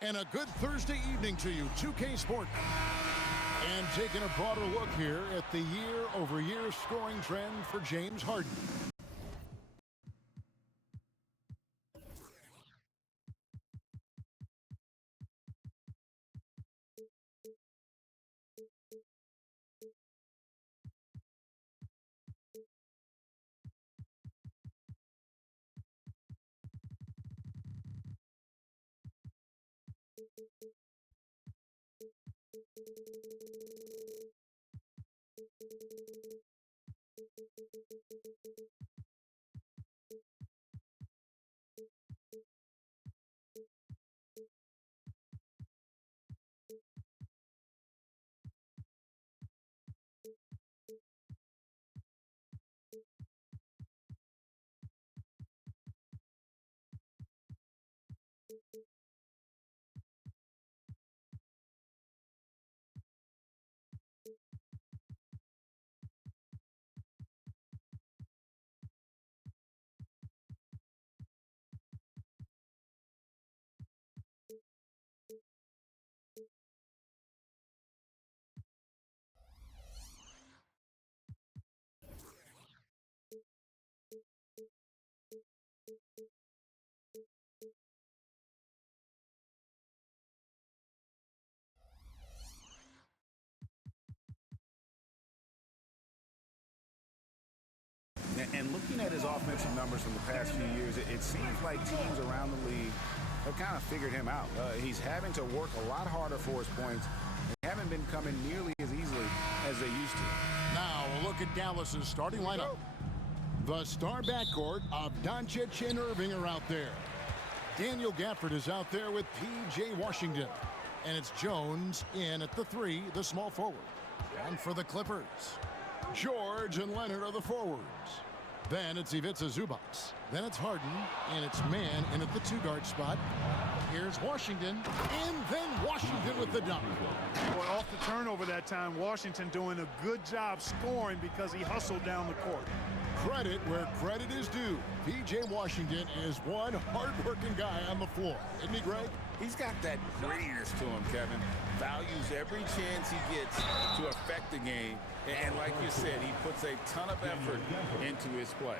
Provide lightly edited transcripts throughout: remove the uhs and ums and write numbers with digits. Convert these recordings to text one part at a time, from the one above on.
And a good Thursday evening to you, 2K Sports. And taking a broader look here at the year-over-year scoring trend for James Harden. And looking at his offensive numbers from the past few years, it seems like teams around the league have kind of figured him out. He's having to work a lot harder for his points. They haven't been coming nearly as easily as they used to. Now, a look at Dallas's starting lineup. The star backcourt of Doncic and Irving are out there. Daniel Gafford is out there with P.J. Washington. And it's Jones in at the 3, the small forward. And for the Clippers, George and Leonard are the forwards. Then it's Ivica Zubac. Then it's Harden, and it's Mann in at the 2-guard spot. Here's Washington, and then Washington with the dunk. Boy, off the turnover that time, Washington doing a good job scoring because he hustled down the court. Credit where credit is due. P.J. Washington is one hard-working guy on the floor. Isn't he, Greg? He's got that grittiness to him, Kevin. Values every chance he gets to affect the game. And like you said, he puts a ton of effort into his play.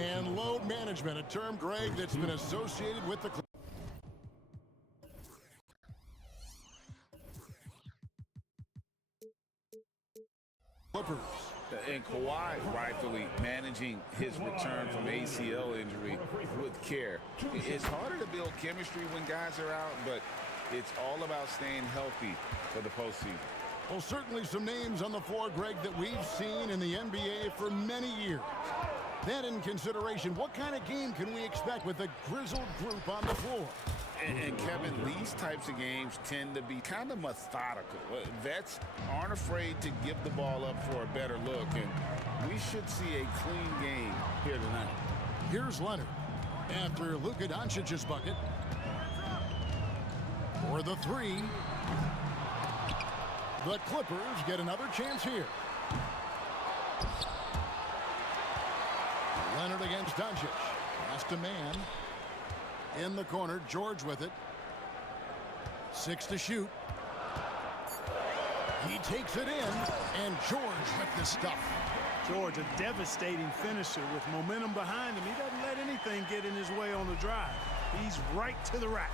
And load management, a term, Greg, that's been associated with the Clippers. And Kawhi rightfully managing his return from ACL injury with care. It's harder to build chemistry when guys are out, but it's all about staying healthy for the postseason. Well, certainly some names on the floor, Greg, that we've seen in the NBA for many years. That in consideration, what kind of game can we expect with a grizzled group on the floor? And Kevin, these types of games tend to be kind of methodical. Vets aren't afraid to give the ball up for a better look, and we should see a clean game here tonight. Here's Leonard after Luka Doncic's bucket. For the 3. The Clippers get another chance here. Leonard against Doncic. Pass to Mann. In the corner, George with it. 6 to shoot. He takes it in, and George with the stuff. George, a devastating finisher with momentum behind him. He doesn't let anything get in his way on the drive. He's right to the rack.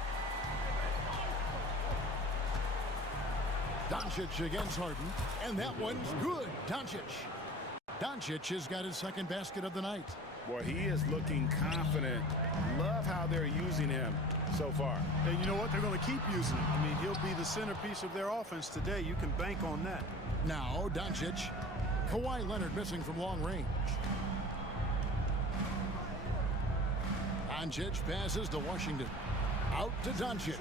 Doncic against Harden, and that one's good. Doncic has got his second basket of the night. Boy, he is looking confident. Love how they're using him so far. And you know what? They're going to keep using him. I mean, he'll be the centerpiece of their offense today. You can bank on that. Now, Doncic. Kawhi Leonard missing from long range. Doncic passes to Washington. Out to Doncic.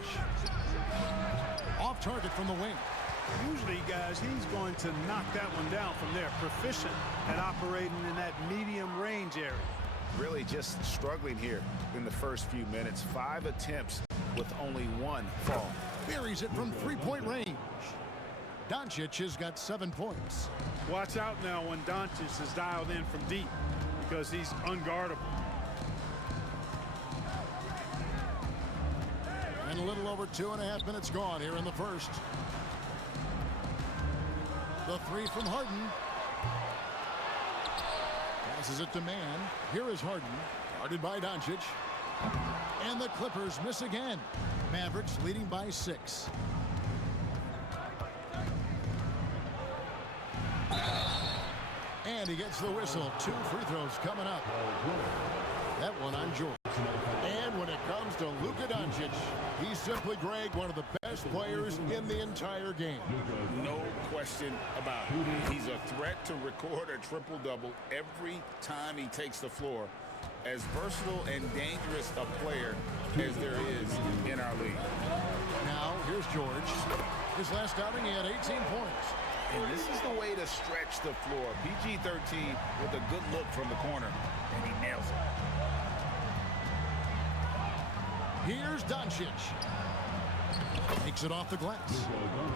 Off target from the wing. Usually, guys, he's going to knock that one down from there. Proficient at operating in that medium range area. Really just struggling here in the first few minutes. 5 attempts with only 1 fall. Buries it from 3-point range. Doncic has got 7 points. Watch out now when Doncic is dialed in from deep because he's unguardable. And a little over 2.5 minutes gone here in the first. The three from Harden. Passes it to Mann. Here is Harden. Guarded by Doncic. And the Clippers miss again. Mavericks leading by 6. And he gets the whistle. 2 free throws coming up. That one on George. And when it comes to Luka Doncic, he's simply, Greg, one of the best players in the entire game. No question about it. He's a threat to record a triple-double every time he takes the floor. As versatile and dangerous a player as there is in our league. Now, here's George. His last outing, he had 18 points. And this is the way to stretch the floor. PG-13 with a good look from the corner, and he nails it. Here's Doncic. Takes it off the glass.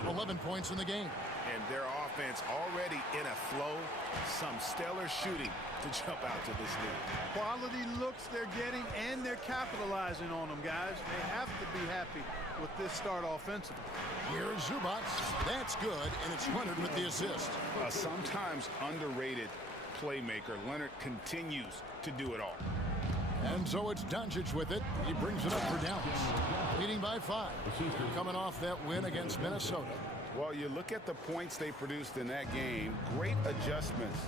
11 points in the game. And their offense already in a flow. Some stellar shooting to jump out to this league. Quality looks they're getting, and they're capitalizing on them, guys. They have to be happy with this start offensively. Here's Zubac. That's good, and it's Leonard with the assist. A sometimes underrated playmaker. Leonard continues to do it all. And so it's Doncic with it. He brings it up for Dallas. Leading by 5. Coming off that win against Minnesota. Well, you look at the points they produced in that game. Great adjustments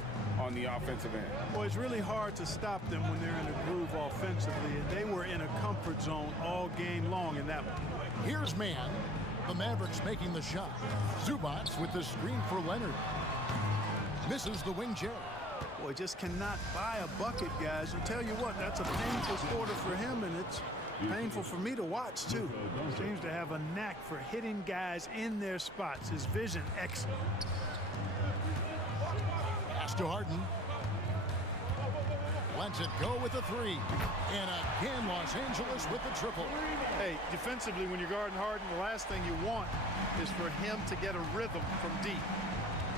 on the offensive end. Well, it's really hard to stop them when they're in a groove offensively, and they were in a comfort zone all game long in that one. Here's Mann. The Mavericks making the shot. Zubac with the screen for Leonard. Misses the wing chair. Boy, just cannot buy a bucket, guys. I tell you what, that's a painful quarter for him, and it's painful for me to watch, too. Seems to have a knack for hitting guys in their spots. His vision, excellent. Pass to Harden. Lets it go with a 3. And again, Los Angeles with the triple. Hey, defensively, when you're guarding Harden, the last thing you want is for him to get a rhythm from deep.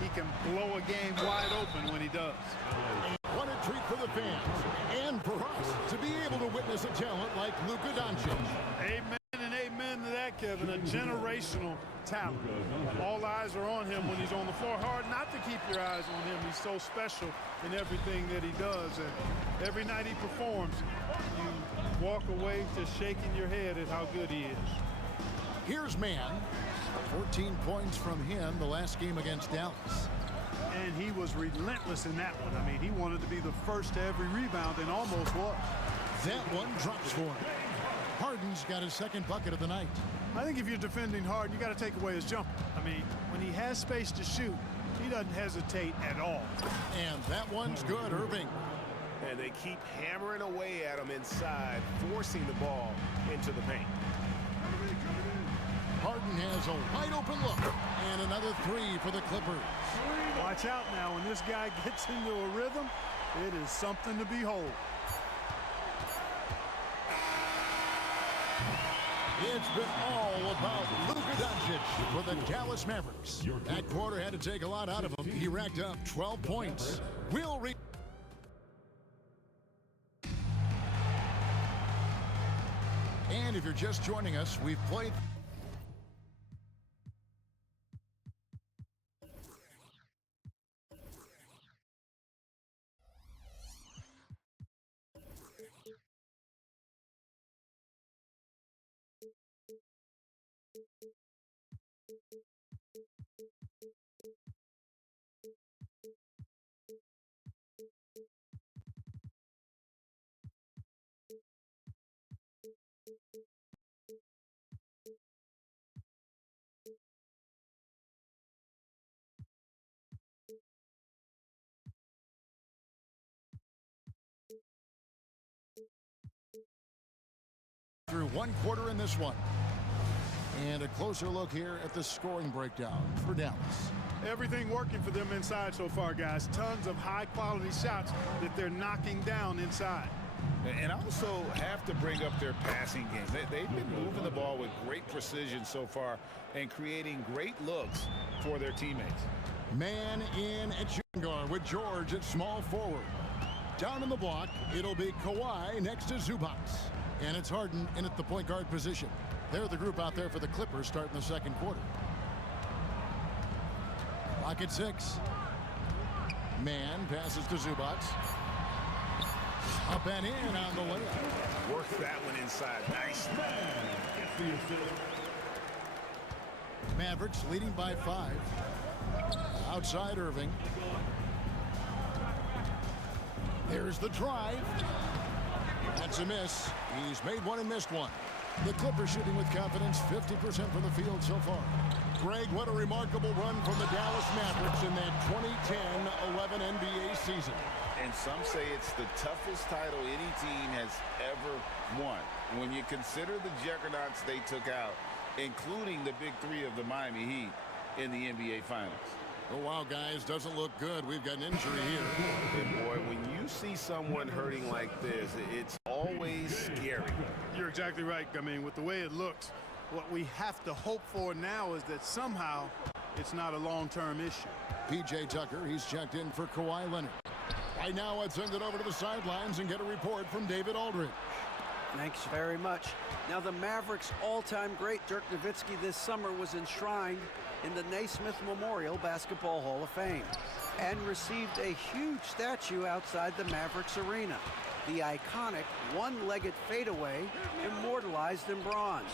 He can blow a game wide open when he does. What a treat for the fans and for us to be able to witness a talent like Luka Doncic. Amen and amen to that, Kevin. A generational talent. All eyes are on him when he's on the floor. Hard not to keep your eyes on him. He's so special in everything that he does. And every night he performs, you walk away just shaking your head at how good he is. Here's Mann. 14 points from him the last game against Dallas. And he was relentless in that one. I mean, he wanted to be the first to every rebound and almost was. That one drops for him. Harden's got his second bucket of the night. I think if you're defending Harden, you got to take away his jumper. I mean, when he has space to shoot, he doesn't hesitate at all. And that one's good, Irving. And they keep hammering away at him inside, forcing the ball into the paint. Harden has a wide open look. And another 3 for the Clippers. Watch out now. When this guy gets into a rhythm, it is something to behold. It's been all about Luka Doncic for the Dallas Mavericks. That quarter had to take a lot out of him. He racked up 12 points. We'll read. And if you're just joining us, we've played through one quarter in this one. And a closer look here at the scoring breakdown for Dallas. Everything working for them inside so far, guys. Tons of high-quality shots that they're knocking down inside. And also have to bring up their passing game. They've been moving the ball with great precision so far and creating great looks for their teammates. Man in at shooting guard with George at small forward. Down in the block, it'll be Kawhi next to Zubac. And it's Harden in at the point guard position. They're the group out there for the Clippers starting the second quarter. Clock at 6. Man passes to Zubac. Up and in on the layup. Work that one inside. Nice. Mavericks leading by 5. Outside Irving. There's the drive. That's a miss. He's made one and missed one. The Clippers shooting with confidence, 50% from the field so far. Greg, what a remarkable run from the Dallas Mavericks in that 2010-11 NBA season. And some say it's the toughest title any team has ever won. When you consider the juggernauts they took out, including the big three of the Miami Heat in the NBA Finals. Oh, wow, guys, doesn't look good. We've got an injury here. And boy, when you see someone hurting like this, it's always scary. You're exactly right. I mean, with the way it looks, what we have to hope for now is that somehow it's not a long-term issue. P.J. Tucker, he's checked in for Kawhi Leonard. Right now, I'd send it over to the sidelines and get a report from David Aldridge. Thanks very much. Now, the Mavericks' all-time great Dirk Nowitzki this summer was enshrined in the Naismith Memorial Basketball Hall of Fame and received a huge statue outside the Mavericks arena. The iconic one-legged fadeaway immortalized in bronze.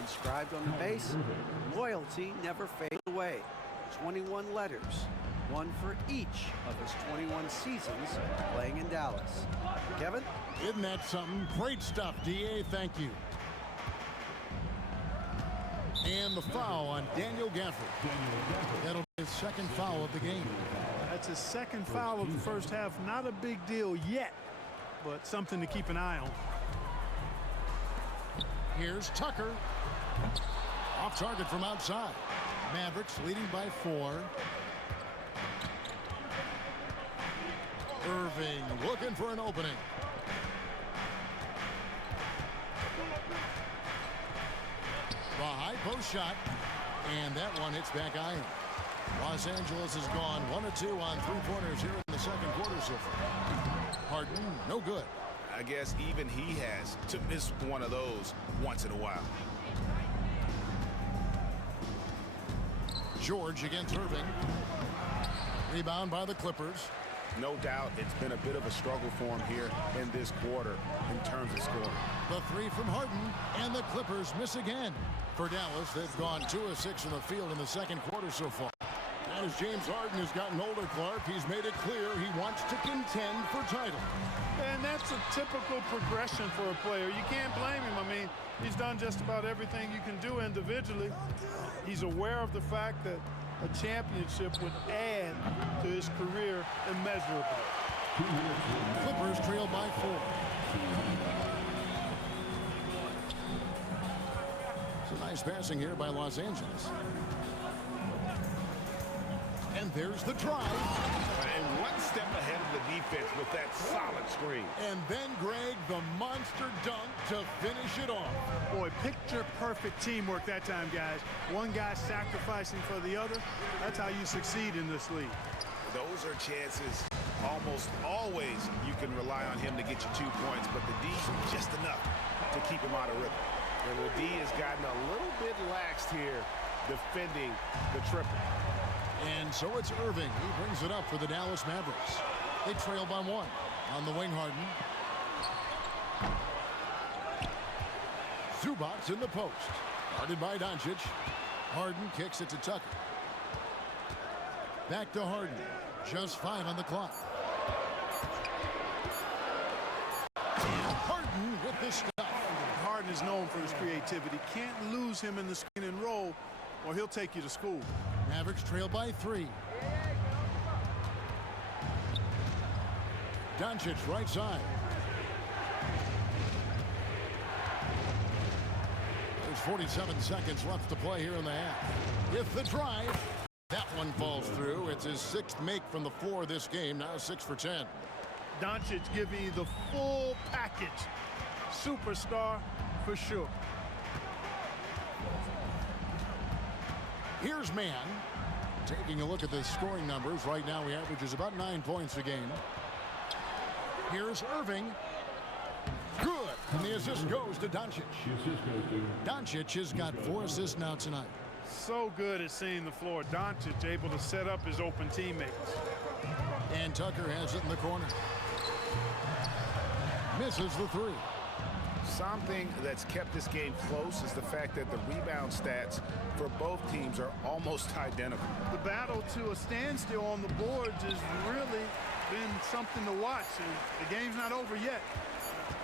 Inscribed on the base, loyalty never fades away. 21 letters, one for each of his 21 seasons playing in Dallas. Kevin? Isn't that something? Great stuff, D.A. Thank you. And the foul on Daniel Gafford. That'll be his second foul of the game. That's his second foul of the first half. Not a big deal yet, but something to keep an eye on. Here's Tucker. Off target from outside. Mavericks leading by 4. Irving looking for an opening. The high post shot, and that one hits back iron. Los Angeles has gone 1 of 2 on 3-pointers here in the second quarter so far. Harden, no good. I guess even he has to miss one of those once in a while. George against Irving. Rebound by the Clippers. No doubt it's been a bit of a struggle for him here in this quarter in terms of scoring. The 3 from Harden, and the Clippers miss again. For Dallas, they've gone 2 of 6 from the field in the second quarter so far. And as James Harden has gotten older, Clark, he's made it clear he wants to contend for title. And that's a typical progression for a player. You can't blame him. I mean, he's done just about everything you can do individually. He's aware of the fact that a championship would add to his career immeasurably. Clippers trail by 4. Some nice passing here by Los Angeles. And there's the drive. And one step ahead of the defense with that solid screen. And then, Greg, the monster dunk to finish it off. Boy, picture-perfect teamwork that time, guys. One guy sacrificing for the other. That's how you succeed in this league. Those are chances. Almost always you can rely on him to get you 2 points, but the D just enough to keep him out of rhythm. And the D has gotten a little bit laxed here defending the triple. And so it's Irving. He brings it up for the Dallas Mavericks. They trail by 1. On the wing, Harden. Zubac in the post. Guarded by Doncic. Harden kicks it to Tucker. Back to Harden. Just 5 on the clock. And Harden with the stuff. Harden is known for his creativity. Can't lose him in the screen and roll, or he'll take you to school. Mavericks trail by 3. Doncic right side. There's 47 seconds left to play here in the half. With the drive, that one falls through. It's his 6th make from the floor this game. Now 6 for 10. Doncic giving you the full package. Superstar for sure. Here's Man. Taking a look at the scoring numbers. Right now he averages about 9 points a game. Here's Irving. Good. And the assist goes to Doncic. Doncic has got 4 assists now tonight. So good at seeing the floor. Doncic able to set up his open teammates. And Tucker has it in the corner. Misses the 3. Something that's kept this game close is the fact that the rebound stats for both teams are almost identical. The battle to a standstill on the boards has really been something to watch. And the game's not over yet.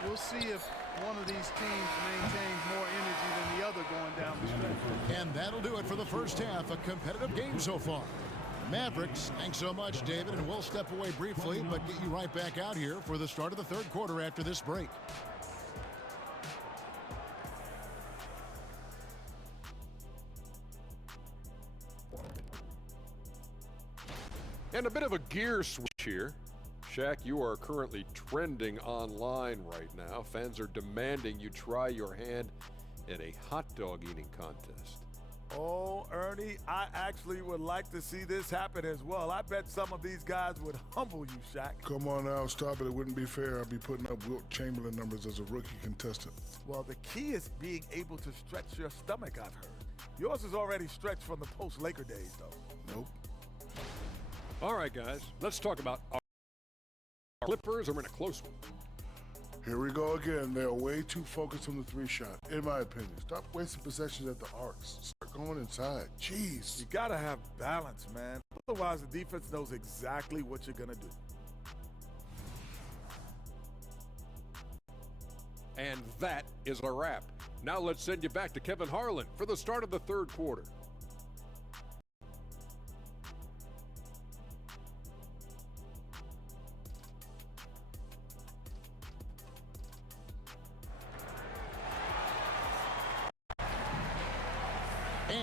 We'll see if one of these teams maintains more energy than the other going down the stretch. And that'll do it for the first half. A competitive game so far. Mavericks, thanks so much, David, and we'll step away briefly, but get you right back out here for the start of the third quarter after this break. And a bit of a gear switch here. Shaq, you are currently trending online right now. Fans are demanding you try your hand in a hot dog eating contest. Oh, Ernie, I actually would like to see this happen as well. I bet some of these guys would humble you, Shaq. Come on now, stop it. It wouldn't be fair. I'd be putting up Wilt Chamberlain numbers as a rookie contestant. Well, the key is being able to stretch your stomach, I've heard. Yours is already stretched from the post-Laker days, though. Nope. All right, guys, let's talk about our Clippers are in a close one. Here we go again. They're way too focused on the 3-shot, in my opinion. Stop wasting possessions at the arcs. Start going inside. Jeez. You gotta have balance, man. Otherwise, the defense knows exactly what you're gonna do. And that is a wrap. Now let's send you back to Kevin Harlan for the start of the third quarter.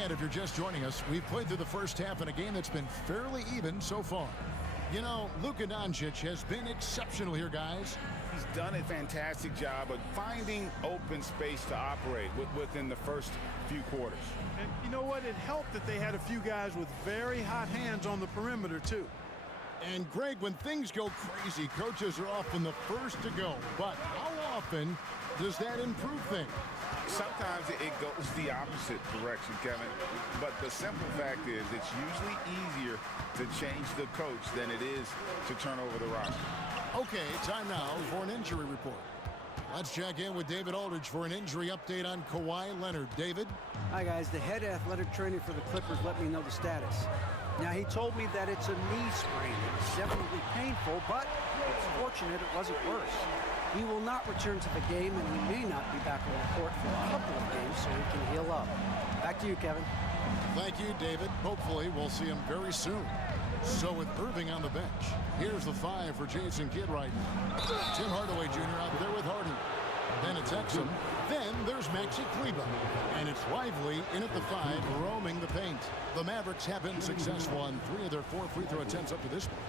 And if you're just joining us, we've played through the first half in a game that's been fairly even so far. You know, Luka Doncic has been exceptional here, guys. He's done a fantastic job of finding open space to operate within the first few quarters. And you know what? It helped that they had a few guys with very hot hands on the perimeter, too. And, Greg, when things go crazy, coaches are often the first to go. But how often does that improve things? Sometimes it goes the opposite direction, Kevin. But the simple fact is it's usually easier to change the coach than it is to turn over the roster. Okay, time now for an injury report. Let's check in with David Aldridge for an injury update on Kawhi Leonard. David? Hi, guys. The head athletic trainer for the Clippers let me know the status. Now, he told me that it's a knee sprain. It's definitely painful, but it's fortunate it wasn't worse. He will not return to the game, and he may not be back on the court for a couple of games so he can heal up. Back to you, Kevin. Thank you, David. Hopefully, we'll see him very soon. So with Irving on the bench, here's the 5 for Jason Kidd right now. Tim Hardaway Jr. out there with Harden. Then it's Exum. Then there's Maxi Kleber. And it's Lively in at the 5, roaming the paint. The Mavericks have been successful on 3 of their 4 free throw attempts up to this point.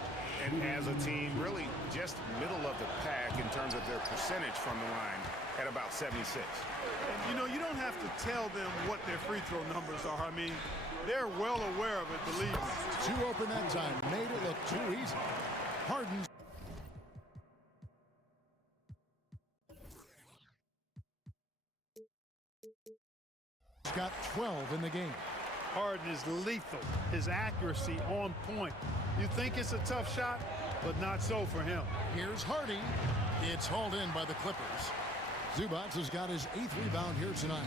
And as a team, really just middle of the pack in terms of their percentage from the line at about 76. And, you know, you don't have to tell them what their free throw numbers are. I mean, they're well aware of it, believe me. 2 open that time. Made it look too easy. Harden's got 12 in the game. Harden is lethal. His accuracy on point. You think it's a tough shot, but not so for him. Here's Hardy. It's hauled in by the Clippers. Zubac has got his 8th rebound here tonight.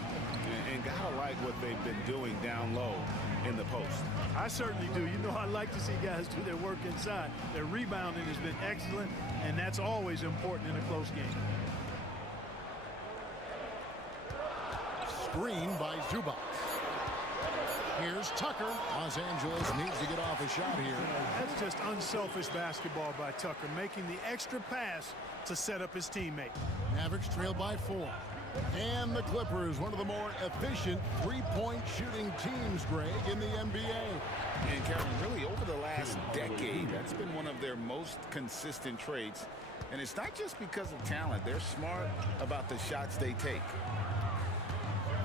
And gotta like what they've been doing down low in the post. I certainly do. You know, I like to see guys do their work inside. Their rebounding has been excellent, and that's always important in a close game. Screen by Zubac. Here's Tucker. Los Angeles needs to get off a shot here. That's just unselfish basketball by Tucker, making the extra pass to set up his teammate. Mavericks trail by 4. And the Clippers, one of the more efficient three-point shooting teams, Greg, in the NBA. And Kevin, really over the last decade, that's been one of their most consistent traits. And it's not just because of talent. They're smart about the shots they take.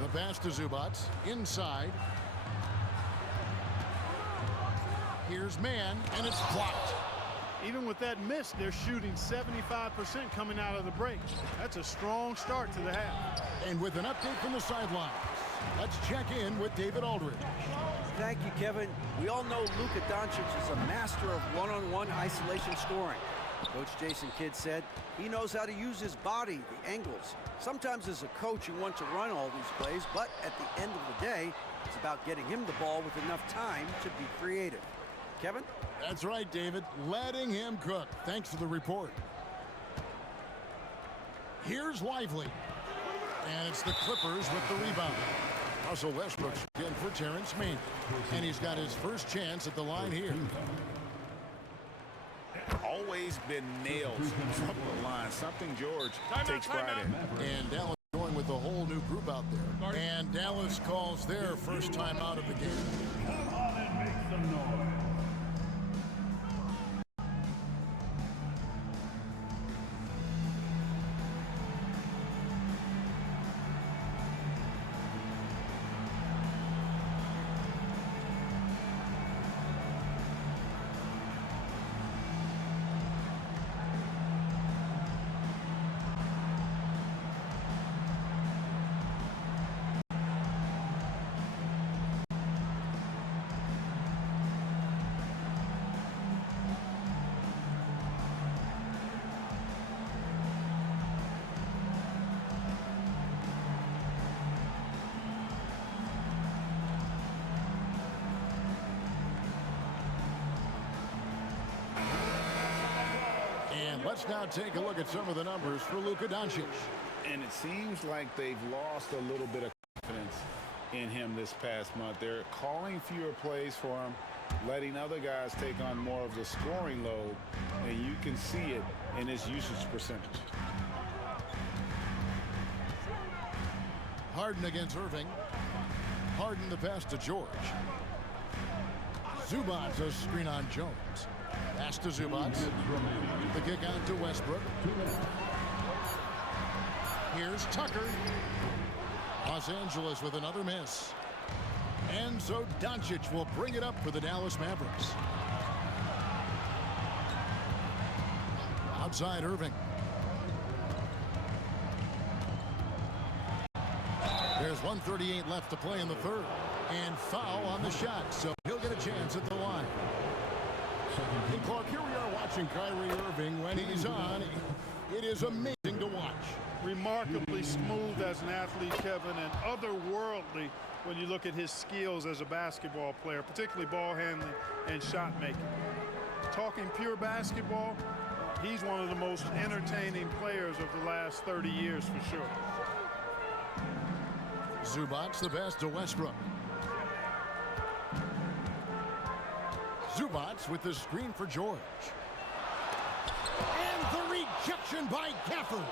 The pass to Zubac. Inside. Here's Mann, and it's blocked. Even with that miss, they're shooting 75% coming out of the break. That's a strong start to the half. And with an update from the sidelines, let's check in with David Aldridge. Thank you, Kevin. We all know Luka Doncic is a master of one-on-one isolation scoring. Coach Jason Kidd said he knows how to use his body, the angles. Sometimes as a coach, you want to run all these plays, but at the end of the day, it's about getting him the ball with enough time to be creative. Kevin? That's right, David. Letting him cook. Thanks for the report. Here's Lively. And it's the Clippers with the rebound. Russell Westbrook's in for Terrence Mann. And he's got his first chance at the line here. Always been nailed from the line. Something George takes pride in. And Dallas going with a whole new group out there. And Dallas calls their first time out of the game. Let's now take a look at some of the numbers for Luka Doncic. And it seems like they've lost a little bit of confidence in him this past month. They're calling fewer plays for him, letting other guys take on more of the scoring load, and you can see it in his usage percentage. Harden against Irving. Harden the pass to George. Zubac a screen on Jones. Pass to Zubac. The kick out to Westbrook. Here's Tucker. Los Angeles with another miss. And so Doncic will bring it up for the Dallas Mavericks. Outside Irving. There's 1:38 left to play in the third. And foul on the shot, so he'll get a chance at the line. And Clark, here we are watching Kyrie Irving when he's on. It is amazing to watch. Remarkably smooth as an athlete, Kevin, and otherworldly when you look at his skills as a basketball player, particularly ball handling and shot making. Talking pure basketball, he's one of the most entertaining players of the last 30 years for sure. Zubac the pass to Westbrook. Zubac with the screen for George. And the rejection by Gafford.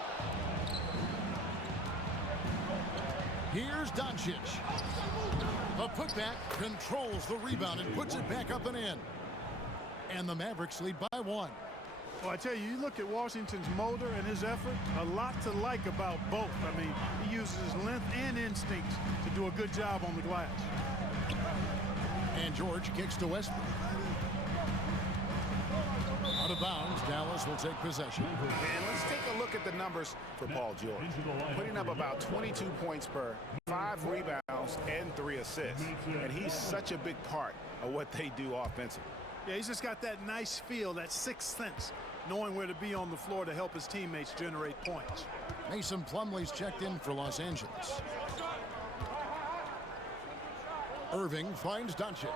Here's Doncic. A putback controls the rebound and puts it back up and in. And the Mavericks lead by one. Well, I tell you, you look at Washington's motor and his effort, a lot to like about both. I mean, he uses his length and instincts to do a good job on the glass. And George kicks to Westbrook. Out of bounds, Dallas will take possession. And let's take a look at the numbers for Paul George. Putting up about 22 points per, 5 rebounds, and 3 assists. And he's such a big part of what they do offensively. Yeah, he's just got that nice feel, that sixth sense, knowing where to be on the floor to help his teammates generate points. Mason Plumlee's checked in for Los Angeles. Irving finds Doncic.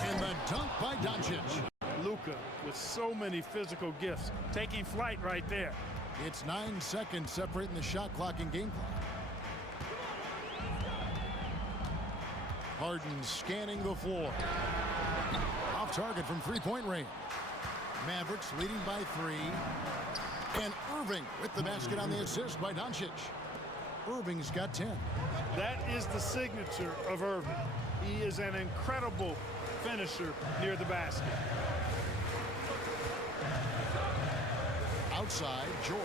And the dunk by Doncic. Luka with so many physical gifts, taking flight right there. It's 9 seconds separating the shot clock and game clock. Harden scanning the floor. Off target from three-point range. Mavericks leading by 3. And Irving with the basket on the assist by Doncic. Irving's got 10. That is the signature of Irving. He is an incredible finisher near the basket. Outside, George.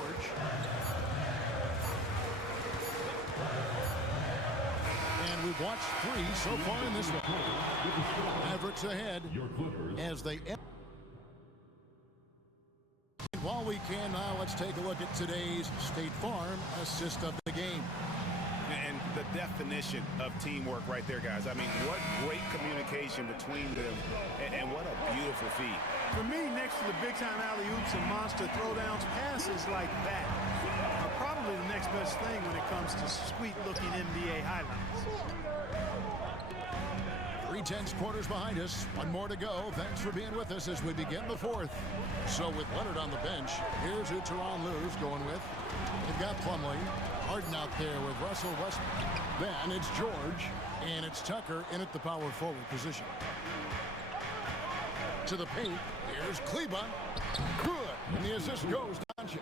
And and we've watched 3 so far in this one. Mavericks ahead as they end. While we can now, let's take a look at today's State Farm assist of the game. And the definition of teamwork right there, guys. I mean, what great communication between them, and what a beautiful feed. For me, next to the big-time alley-oops and monster throwdowns, passes like that are probably the next best thing when it comes to sweet-looking NBA highlights. 3/10 quarters behind us. One more to go. Thanks for being with us as we begin the 4th. So with Leonard on the bench, here's who Teron Lou's going with. They've got Plumlee, Harden out there with Russell Westbrook. Then it's George, and it's Tucker in at the power forward position. To the paint, here's Kleba. Good, and the assist goes to Doncic.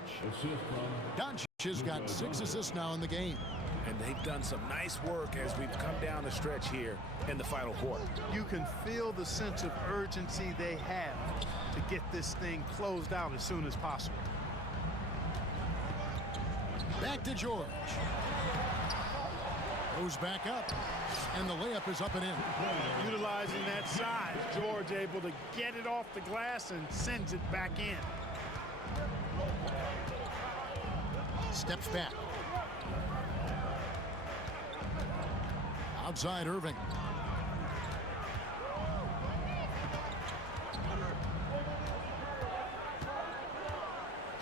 Doncic has got 6 assists now in the game. And they've done some nice work as we've come down the stretch here in the final quarter. You can feel the sense of urgency they have to get this thing closed out as soon as possible. Back to George. Goes back up, and the layup is up and in. Utilizing that size, George able to get it off the glass and sends it back in. Steps back. Outside Irving.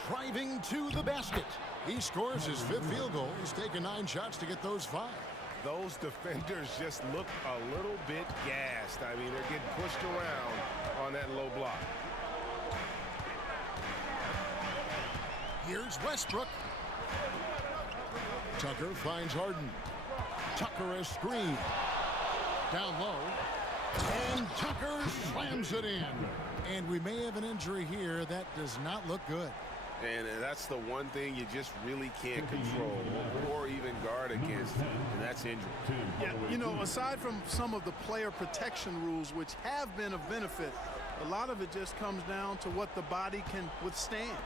Driving to the basket. He scores his 5th field goal. He's taken 9 shots to get those 5. Those defenders just look a little bit gassed. I mean, they're getting pushed around on that low block. Here's Westbrook. Tucker finds Harden. Tucker a screen. Down low. And Tucker slams it in. And we may have an injury here. That does not look good. And that's the one thing you just really can't control or even guard against, and that's injury. Yeah, you know, aside from some of the player protection rules, which have been of benefit, a lot of it just comes down to what the body can withstand.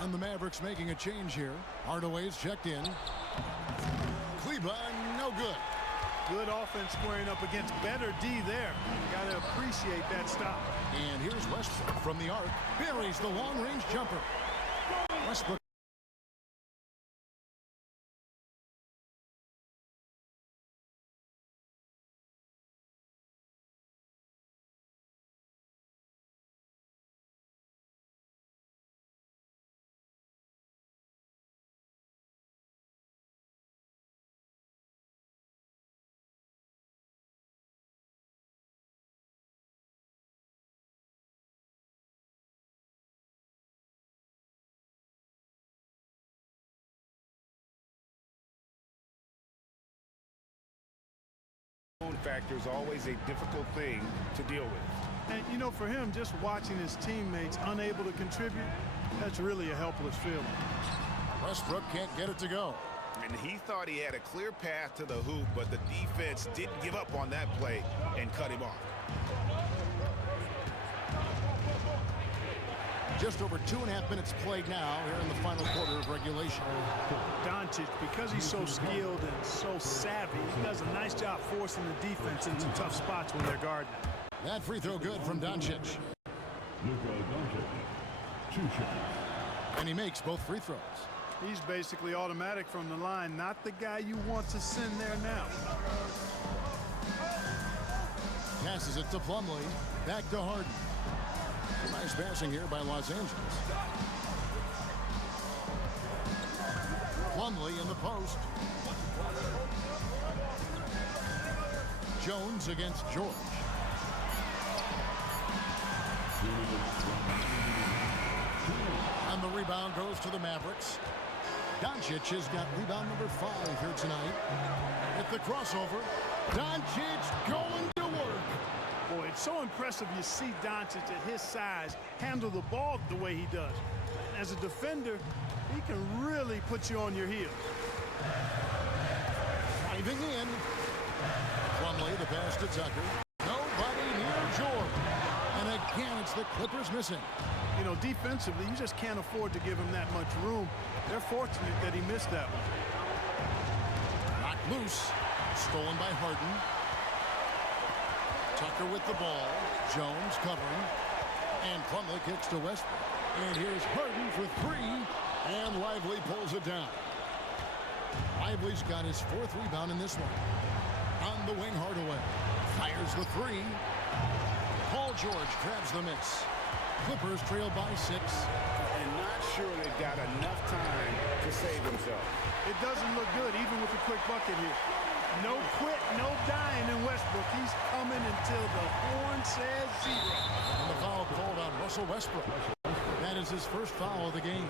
And the Mavericks making a change here. Hardaway's checked in. Kleba, no good. Good offense squaring up against better D there. Got to appreciate that stop. And here's Westbrook from the arc. Buries the long-range jumper. Westbrook. Factor is always a difficult thing to deal with. And, you know, for him, just watching his teammates unable to contribute, that's really a helpless feeling. Westbrook can't get it to go. And he thought he had a clear path to the hoop, but the defense didn't give up on that play and cut him off. Just over 2.5 minutes played now here in the final quarter of regulation. Doncic, because he's so skilled and so savvy, he does a nice job forcing the defense into tough spots when they're guarding. That free throw good from Doncic. And he makes both free throws. He's basically automatic from the line, not the guy you want to send there now. Passes it to Plumlee. Back to Harden. Nice passing here by Los Angeles. Plumlee in the post. Jones against George. And the rebound goes to the Mavericks. Doncic has got rebound number 5 here tonight. At the crossover, Doncic going to work. Boy, it's so impressive you see Doncic at his size handle the ball the way he does. As a defender, he can really put you on your heels. Driving in. Plumlee, the pass to Tucker. Nobody near George. And again, it's the Clippers missing. You know, defensively, you just can't afford to give him that much room. They're fortunate that he missed that one. Knocked loose. Stolen by Harden. Tucker with the ball. Jones covering. And Plumlee kicks to Westbrook. And here's Harden for three. And Lively pulls it down. Lively's got his fourth rebound in this one. On the wing, Hardaway. Fires the three. Paul George grabs the miss. Clippers trail by 6. And not sure they've got enough time to save themselves. It doesn't look good, even with a quick bucket here. No quit, no dying in Westbrook. He's coming until the horn says 0. And the foul called on Russell Westbrook. That is his first foul of the game.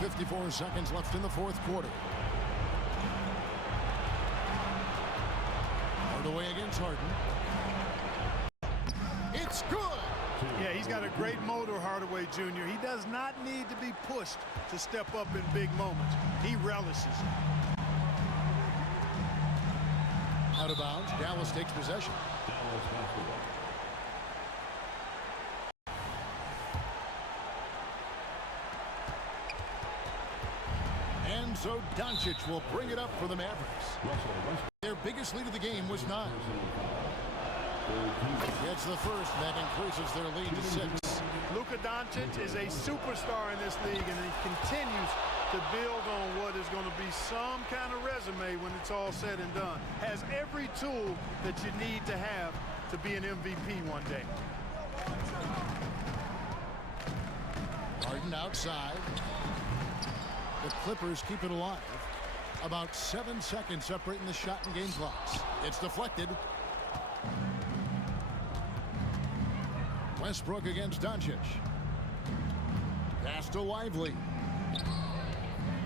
54 seconds left in the fourth quarter. Hardaway against Harden. It's good. Yeah, he's got a great motor, Hardaway Jr. He does not need to be pushed to step up in big moments. He relishes it. Out of bounds, Dallas takes possession. And so Doncic will bring it up for the Mavericks. Their biggest lead of the game was 9. Gets the first, that increases their lead to 6. Luka Doncic is a superstar in this league, and he continues to build on what is going to be some kind of resume when it's all said and done. Has every tool that you need to have to be an MVP one day. Harden outside. The Clippers keep it alive. About 7 seconds separating the shot and game clocks. It's deflected. Westbrook against Doncic. Pass to Lively.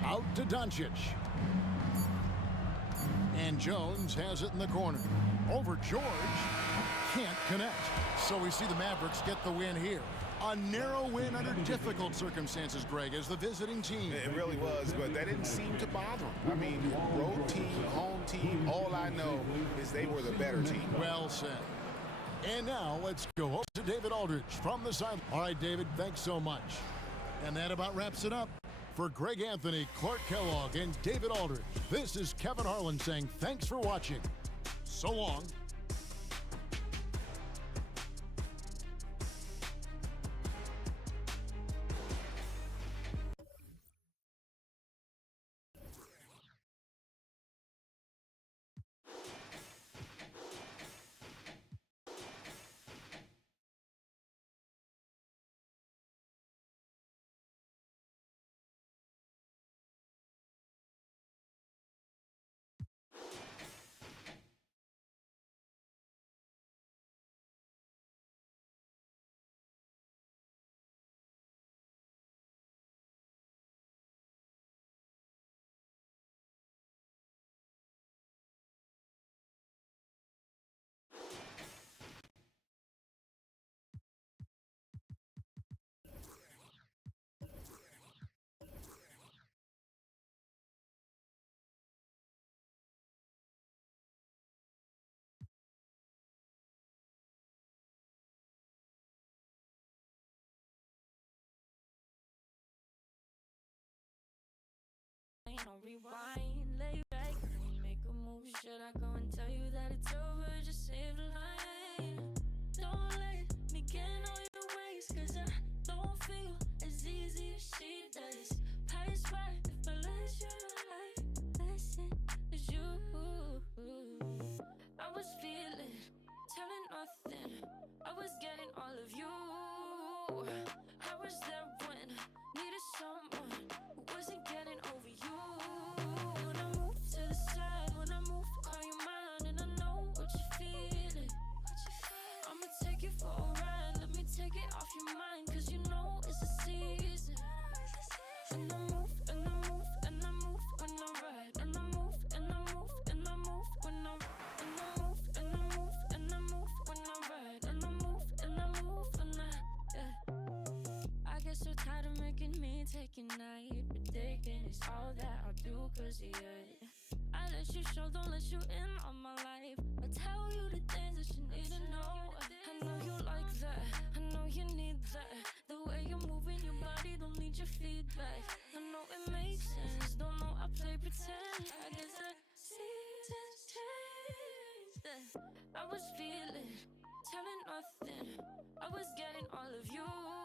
Out to Doncic. And Jones has it in the corner. Over George. Can't connect. So we see the Mavericks get the win here. A narrow win under difficult circumstances, Greg, as the visiting team. It really was, but that didn't seem to bother them. I mean, road team, home team, all I know is they were the better team. Well said. And now let's go over to David Aldridge from the side. All right, David, thanks so much. And that about wraps it up. For Greg Anthony, Clark Kellogg, and David Aldridge, this is Kevin Harlan saying thanks for watching. So long. Don't rewind, lay back, make a move. Should I go and tell you that it's over? Just save the line. Don't let me get on your ways, cause I don't feel as easy as she does. Pass by if I let you like, listen, as you. I was feeling, telling nothing. I was getting all of you. I was there when I needed someone who wasn't getting over you. When I move to the side, when I move, call you mine, and I know what you're feeling. I'ma take you for a ride, let me take it off your mind, cause you know it's a season. And I move, and I move, and I move when I ride, and I move, and I move, and I move when I ride, and I move, and I move, and I move when I ride, and I move, and I move when I get so tired of making me take a night, predicting it's all that I'll do cause of you. I let you show, don't let you in on my life. I tell you the things that you need to know. I know you like that, I know you need that. The way you're moving your body, don't need your feedback. I know it makes sense. I was getting all of you.